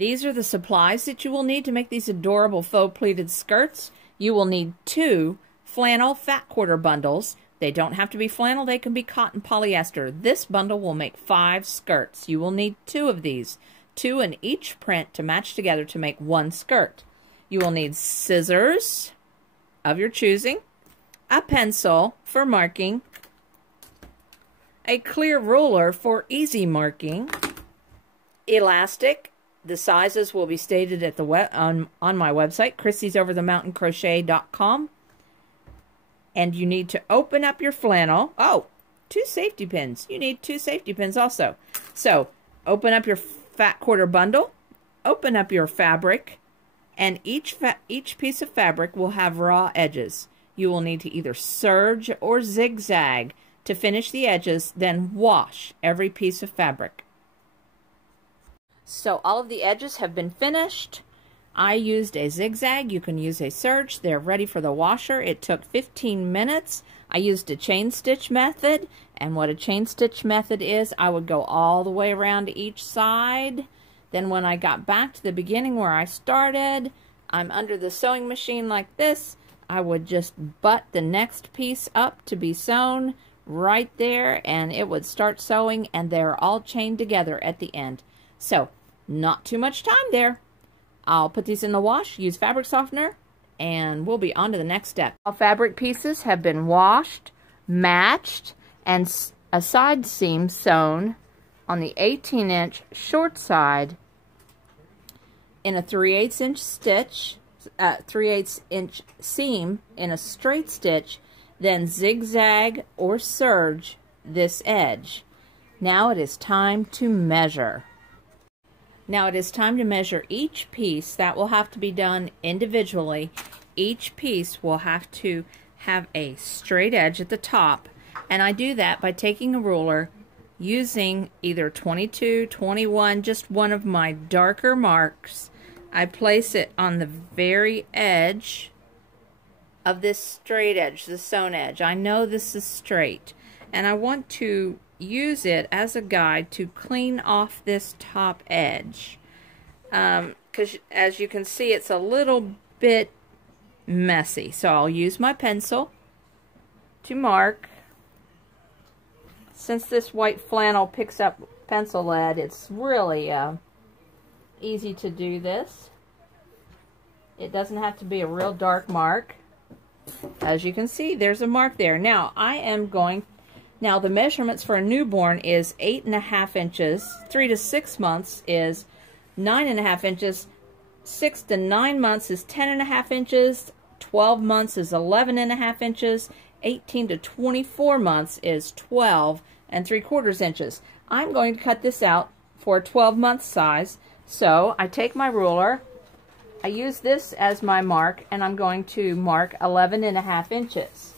These are the supplies that you will need to make these adorable faux pleated skirts. You will need 2 flannel fat quarter bundles. They don't have to be flannel, they can be cotton polyester. This bundle will make 5 skirts. You will need 2 of these, 2 in each print to match together to make 1 skirt. You will need scissors of your choosing, a pencil for marking, a clear ruler for easy marking, elastic. The sizes will be stated at the on my website, Crissy'sOverTheMountainCrochet.com. And you need to open up your flannel. Oh, 2 safety pins. You need 2 safety pins also. So, open up your fat quarter bundle, open up your fabric, and each piece of fabric will have raw edges. You will need to either serge or zigzag to finish the edges, then wash every piece of fabric. So all of the edges have been finished. I used a zigzag. You can use a serge. They're ready for the washer. It took 15 minutes. I used a chain stitch method, and what a chain stitch method is, I would go all the way around to each side. Then when I got back to the beginning where I started, I'm under the sewing machine like this. I would just butt the next piece up to be sewn right there, and it would start sewing, and they're all chained together at the end. So, not too much time there. I'll put these in the wash, use fabric softener, and we'll be on to the next step. All fabric pieces have been washed, matched, and a side seam sewn on the 18-inch short side in a 3/8 inch stitch, 3/8 inch seam in a straight stitch, then zigzag or serge this edge. Now it is time to measure. Now it is time to measure each piece. That will have to be done individually. Each piece will have to have a straight edge at the top, and I do that by taking a ruler, using either 22, 21, just one of my darker marks. I place it on the very edge of this straight edge, the sewn edge. I know this is straight, and I want to use it as a guide to clean off this top edge, because as you can see, it's a little bit messy. So I'll use my pencil to mark. Since this white flannel picks up pencil lead, it's really easy to do this. It doesn't have to be a real dark mark. As you can see, there's a mark there. Now the measurements for a newborn is 8.5 inches, 3 to 6 months is 9.5 inches, 6 to 9 months is 10.5 inches, 12 months is 11.5 inches, 18 to 24 months is 12 3/4 inches. I'm going to cut this out for a 12-month size, so I take my ruler, I use this as my mark, and I'm going to mark 11.5 inches.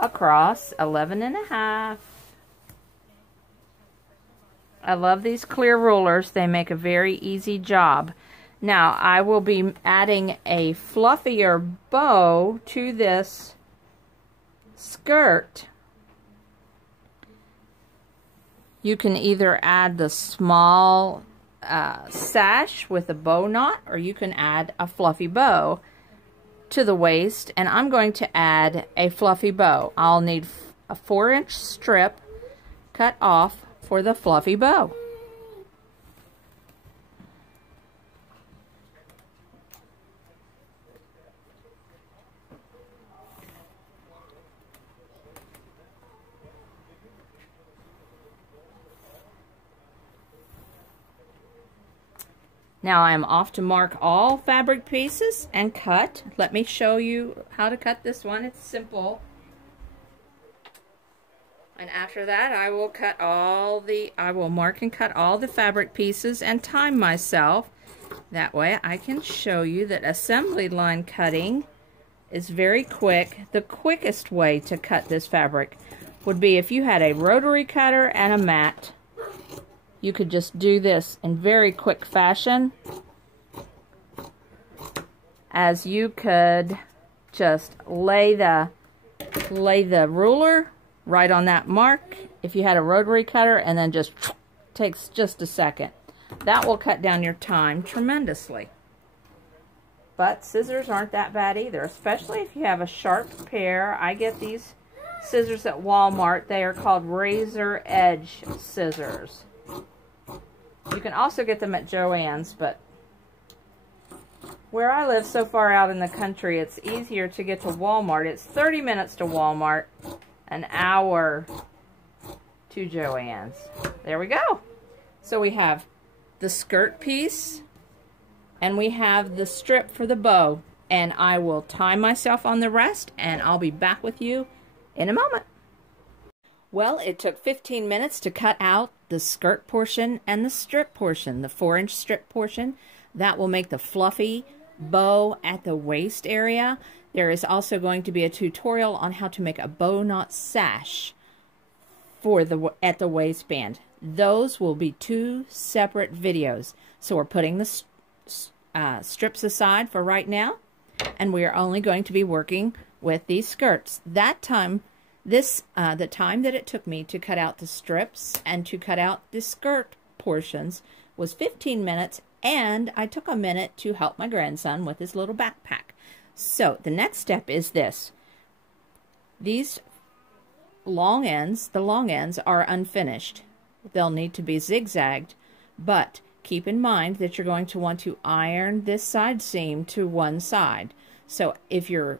Across 11.5. I love these clear rulers. They make a very easy job. Now I will be adding a fluffier bow to this skirt. You can either add the small sash with a bow knot, or you can add a fluffy bow to the waist, and I'm going to add a fluffy bow. I'll need a 4-inch strip cut off for the fluffy bow. Now I am off to mark all fabric pieces and cut. Let me show you how to cut this one. It's simple. And after that, I will mark and cut all the fabric pieces and time myself. That way I can show you that assembly line cutting is very quick. The quickest way to cut this fabric would be if you had a rotary cutter and a mat. You could just do this in very quick fashion, as you could just lay the ruler right on that mark if you had a rotary cutter, and then just takes just a second. That will cut down your time tremendously. But scissors aren't that bad either, especially if you have a sharp pair. I get these scissors at Walmart. They are called razor edge scissors. You can also get them at Joann's, but where I live so far out in the country, it's easier to get to Walmart. It's 30 minutes to Walmart, an hour to Joann's. There we go. So we have the skirt piece, and we have the strip for the bow. And I will time myself on the rest, and I'll be back with you in a moment. Well, it took 15 minutes to cut out the skirt portion and the strip portion. The 4-inch strip portion, that will make the fluffy bow at the waist area. There is also going to be a tutorial on how to make a bow knot sash for at the waistband. Those will be 2 separate videos. So we're putting the strips aside for right now, and we are only going to be working with these skirts. That time, the time that it took me to cut out the strips and to cut out the skirt portions was 15 minutes, and I took a minute to help my grandson with his little backpack. So the next step is this. These long ends, the long ends are unfinished. They'll need to be zigzagged, but keep in mind that you're going to want to iron this side seam to one side. So if you're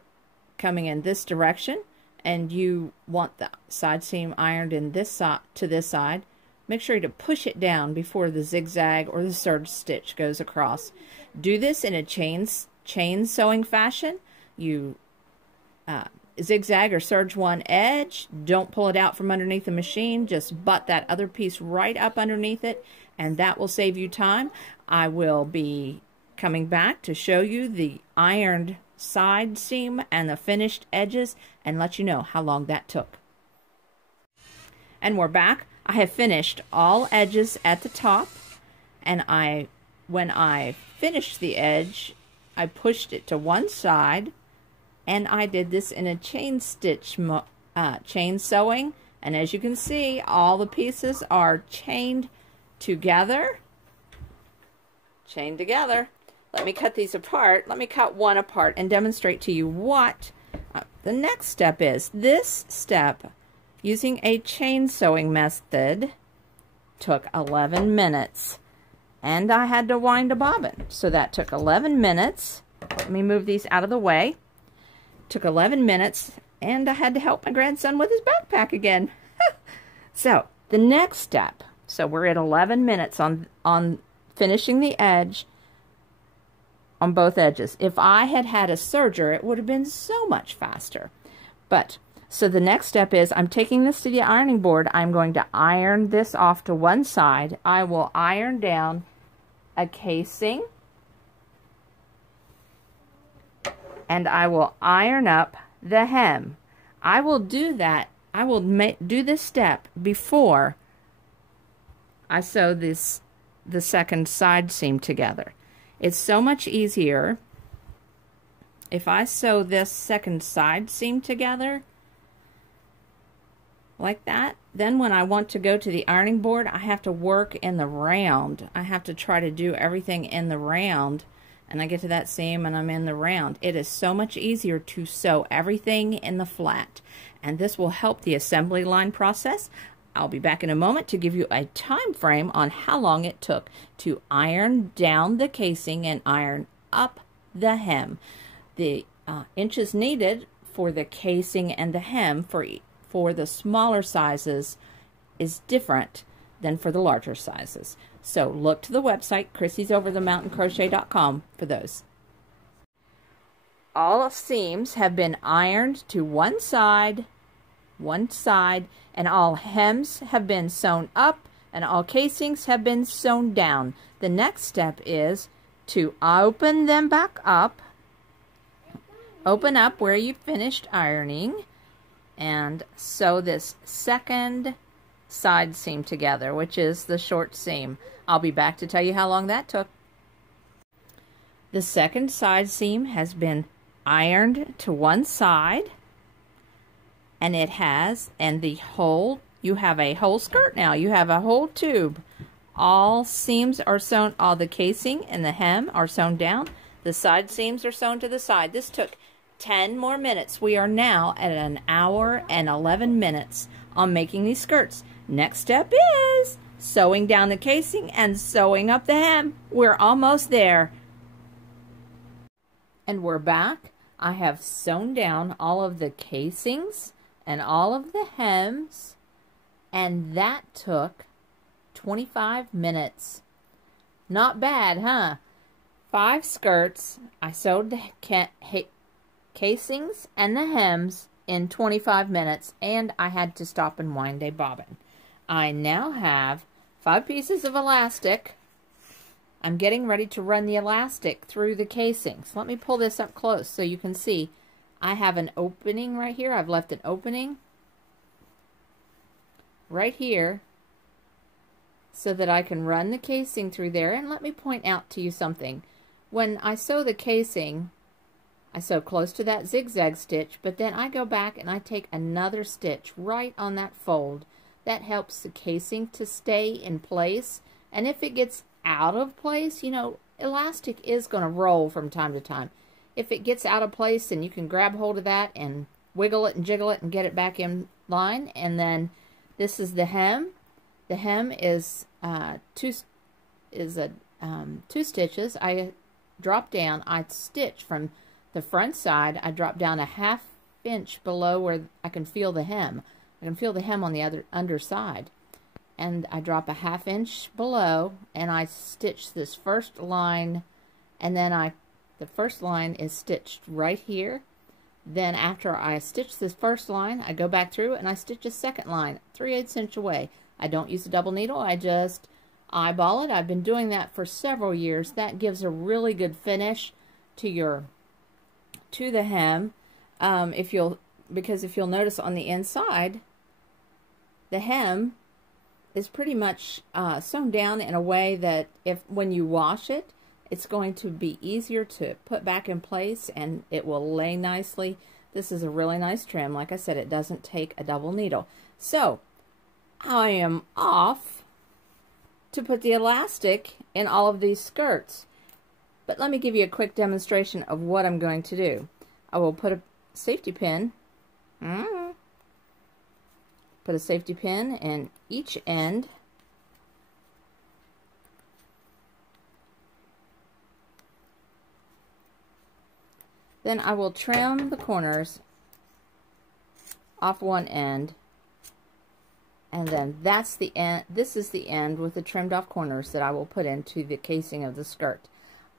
coming in this direction and you want the side seam ironed in this to this side, make sure to push it down before the zigzag or the serge stitch goes across. Do this in a chain sewing fashion. You zigzag or serge one edge. Don't pull it out from underneath the machine. Just butt that other piece right up underneath it, and that will save you time. I will be coming back to show you the ironed side seam and the finished edges and let you know how long that took. And we're back. I have finished all edges at the top, and when I finished the edge, I pushed it to one side, and I did this in a chain stitch chain sewing, and as you can see, all the pieces are chained together. Chained together. Let me cut these apart. Let me cut one apart and demonstrate to you what the next step is. This step, using a chain sewing method, took 11 minutes, and I had to wind a bobbin. So that took 11 minutes. Let me move these out of the way. Took 11 minutes, and I had to help my grandson with his backpack again. So the next step, so we're at 11 minutes on finishing the edge on both edges. If I had had a serger, it would have been so much faster. But so the next step is I'm taking this to the ironing board. I'm going to iron this off to one side. I will iron down a casing, and I will iron up the hem. I will do that. I will do this step before I sew the second side seam together. It's so much easier if I sew this second side seam together like that. Then when I want to go to the ironing board, I have to work in the round. I have to try to do everything in the round, and I get to that seam and I'm in the round. It is so much easier to sew everything in the flat, and this will help the assembly line process. I'll be back in a moment to give you a time frame on how long it took to iron down the casing and iron up the hem. The inches needed for the casing and the hem for the smaller sizes is different than for the larger sizes. So look to the website, Crissy'sOverTheMountainCrochet.com, for those. All seams have been ironed to one side, and all hems have been sewn up, and all casings have been sewn down. The next step is to open them back up. Open up where you finished ironing, and sew this second side seam together, which is the short seam. I'll be back to tell you how long that took. The second side seam has been ironed to one side, and the hole you have a whole skirt now. You have a whole tube. All seams are sewn, all the casing and the hem are sewn down. The side seams are sewn to the side. This took 10 more minutes. We are now at an hour and 11 minutes on making these skirts. Next step is sewing down the casing and sewing up the hem. We're almost there. And we're back. I have sewn down all of the casings and all of the hems, and that took 25 minutes. Not bad, huh? 5 skirts. I sewed the casings and the hems in 25 minutes, and I had to stop and wind a bobbin. I now have 5 pieces of elastic. I'm getting ready to run the elastic through the casings. Let me pull this up close so you can see. I have an opening right here. I've left an opening right here so that I can run the casing through there. And let me point out to you something. When I sew the casing, I sew close to that zigzag stitch, but then I go back and I take another stitch right on that fold. That helps the casing to stay in place. And if it gets out of place, you know, elastic is going to roll from time to time. If it gets out of place, then you can grab hold of that and wiggle it and jiggle it and get it back in line. And then this is the hem. The hem is two stitches. I drop down. I stitch from the front side. I drop down a 1/2 inch below where I can feel the hem. I can feel the hem on the other underside. And I drop a 1/2 inch below, and I stitch this first line, and then the first line is stitched right here. Then after I stitch this first line, I go back through and I stitch a second line 3/8 inch away. I don't use a double needle, I just eyeball it. I've been doing that for several years. That gives a really good finish to the hem. Because if you'll notice on the inside, the hem is pretty much sewn down in a way that when you wash it, it's going to be easier to put back in place and it will lay nicely. This is a really nice trim. Like I said, it doesn't take a double needle. So I am off to put the elastic in all of these skirts. But let me give you a quick demonstration of what I'm going to do. I will put a safety pin. Put a safety pin in each end. Then I will trim the corners off one end. And then that's the end. This is the end with the trimmed off corners that I will put into the casing of the skirt.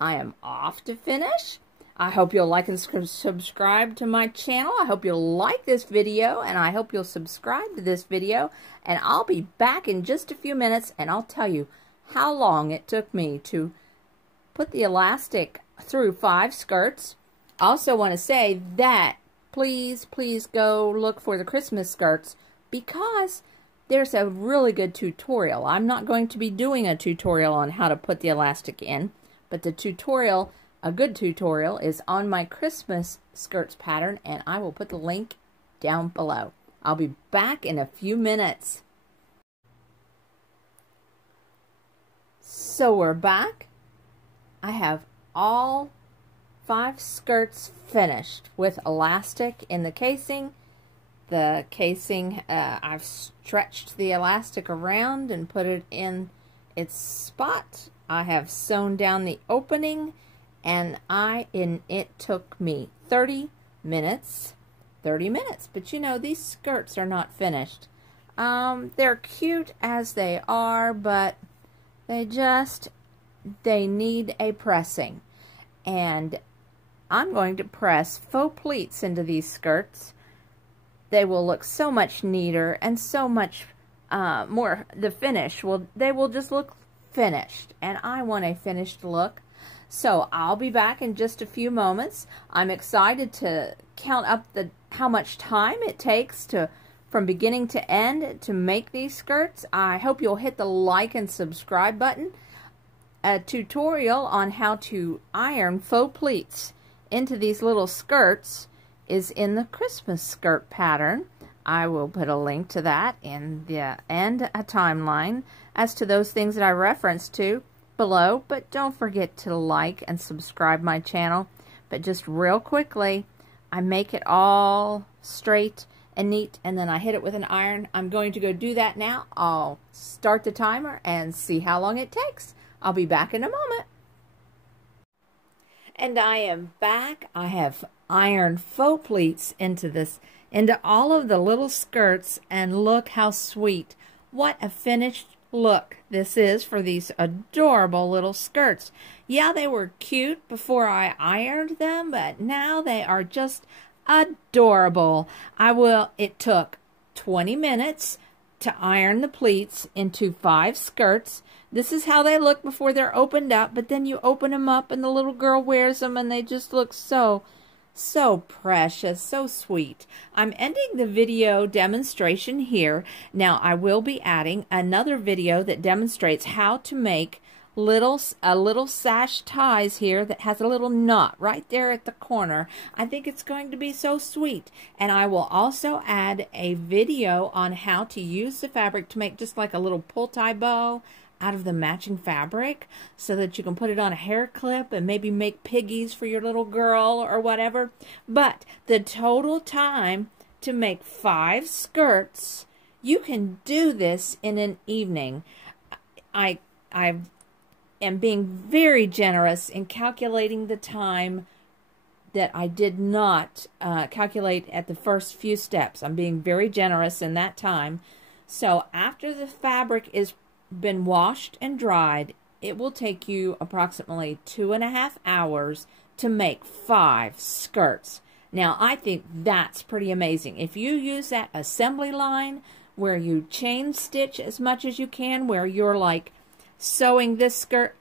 I am off to finish. I hope you'll like and subscribe to my channel. I hope you'll like this video, and I hope you'll subscribe to this video. And I'll be back in just a few minutes, and I'll tell you how long it took me to put the elastic through 5 skirts. I also want to say that please go look for the Christmas skirts, because there's a really good tutorial. I'm not going to be doing a tutorial on how to put the elastic in, but the tutorial, a good tutorial, is on my Christmas skirts pattern, and I will put the link down below. I'll be back in a few minutes. So we're back. I have all 5 skirts finished with elastic in the casing. The casing, I've stretched the elastic around and put it in its spot. I have sewn down the opening, and it took me 30 minutes. 30 minutes. But you know, these skirts are not finished. They're cute as they are, but they need a pressing. And I'm going to press faux pleats into these skirts. They will look so much neater and so much more, the finish they will just look finished, and I want a finished look. So I'll be back in just a few moments. I'm excited to count up how much time it takes from beginning to end to make these skirts. I hope you'll hit the like and subscribe button. A tutorial on how to iron faux pleats into these little skirts is in the Christmas skirt pattern. I will put a link to that and a timeline as to those things that I referenced to below. But don't forget to like and subscribe my channel. But just real quickly, I make it all straight and neat, and then I hit it with an iron. I'm going to go do that now. I'll start the timer and see how long it takes. I'll be back in a moment. And I am back. I have ironed faux pleats into all of the little skirts, and look how sweet. What a finished look this is for these adorable little skirts. Yeah, they were cute before I ironed them, but now they are just adorable. It took 20 minutes to iron the pleats into 5 skirts. This is how they look before they're opened up, but then you open them up and the little girl wears them and they just look so precious, so sweet. I'm ending the video demonstration here. Now I will be adding another video that demonstrates how to make little sash ties here that has a little knot right there at the corner. I think it's going to be so sweet. And I will also add a video on how to use the fabric to make just like a little pull tie bow out of the matching fabric, so that you can put it on a hair clip and maybe make piggies for your little girl or whatever. But the total time to make 5 skirts, you can do this in an evening. I am being very generous in calculating the time that I did not calculate at the first few steps. I'm being very generous in that time. So after the fabric is been washed and dried, it will take you approximately 2.5 hours to make 5 skirts. Now I think that's pretty amazing. If you use that assembly line where you chain stitch as much as you can, where you're like sewing this skirt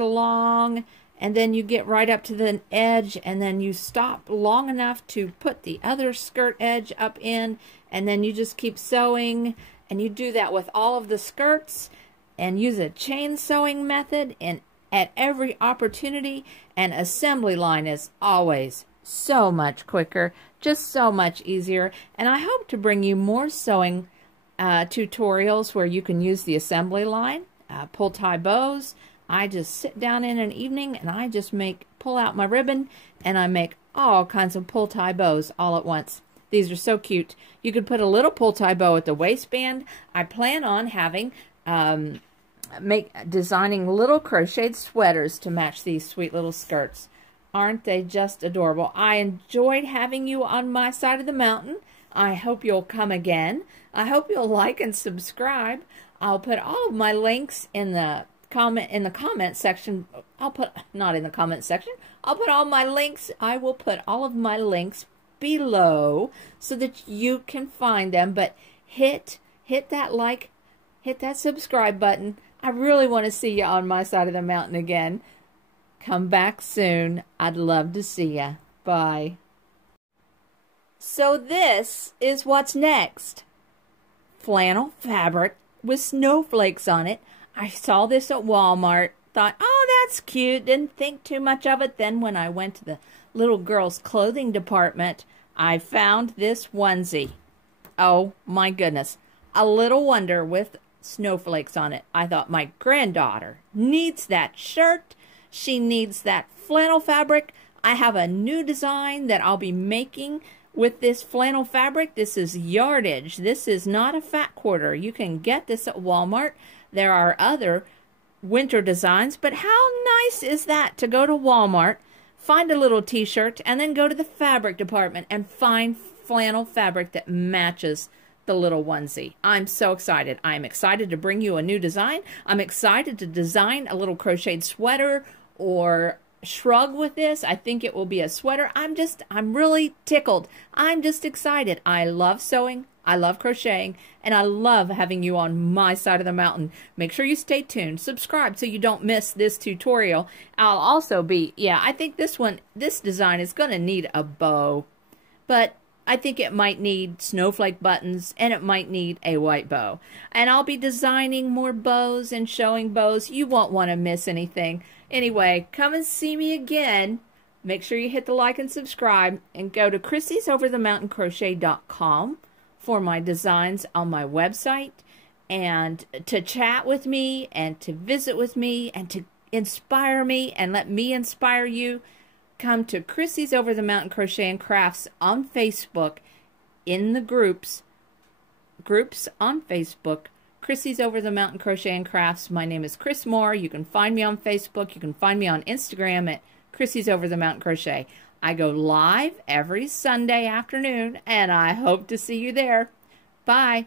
along, and then you get right up to the edge, and then you stop long enough to put the other skirt edge up in, and then you just keep sewing. And you do that with all of the skirts, and use a chain sewing method and at every opportunity. And assembly line is always so much quicker, just so much easier. And I hope to bring you more sewing tutorials where you can use the assembly line, pull tie bows. I just sit down in an evening and I just pull out my ribbon, and I make all kinds of pull tie bows all at once. These are so cute. You could put a little pull tie bow at the waistband. I plan on having, designing little crocheted sweaters to match these sweet little skirts. Aren't they just adorable? I enjoyed having you on my side of the mountain. I hope you'll come again. I hope you'll like and subscribe. I'll put all of my links in the comment section. Not in the comment section. I'll put all my links. I will put all of my links below so that you can find them. But hit that like, hit that subscribe button. I really want to see you on my side of the mountain again. Come back soon. I'd love to see you. Bye. So this is what's next. Flannel fabric with snowflakes on it. I saw this at Walmart. Thought, oh, that's cute. Didn't think too much of it. Then when I went to the little girl's clothing department, I found this onesie. Oh my goodness. A little wonder with snowflakes on it. I thought my granddaughter needs that shirt. She needs that flannel fabric. I have a new design that I'll be making with this flannel fabric. This is yardage. This is not a fat quarter. You can get this at Walmart. There are other winter designs, but how nice is that to go to Walmart, find a little t-shirt, and then go to the fabric department and find flannel fabric that matches the little onesie. I'm so excited. I'm excited to bring you a new design. I'm excited to design a little crocheted sweater or shrug with this. I think it will be a sweater. I'm really tickled. I'm just excited. I love sewing. I love crocheting, and I love having you on my side of the mountain. Make sure you stay tuned. Subscribe so you don't miss this tutorial. I'll also be, I think this design is going to need a bow, but I think it might need snowflake buttons, and it might need a white bow. And I'll be designing more bows and showing bows. You won't want to miss anything. Anyway, come and see me again Make sure you hit the like and subscribe, and go to Crissy'sOverTheMountainCrochet.com for my designs on my website, and to chat with me and to visit with me and to inspire me and let me inspire you. Come to Krissy's Over the Mountain Crochet and Crafts on Facebook, in the groups on Facebook, Krissy's Over the Mountain Crochet and Crafts. My name is Chris Moore. You can find me on Facebook. You can find me on Instagram at Krissy's Over the Mountain Crochet. I go live every Sunday afternoon, and I hope to see you there. Bye.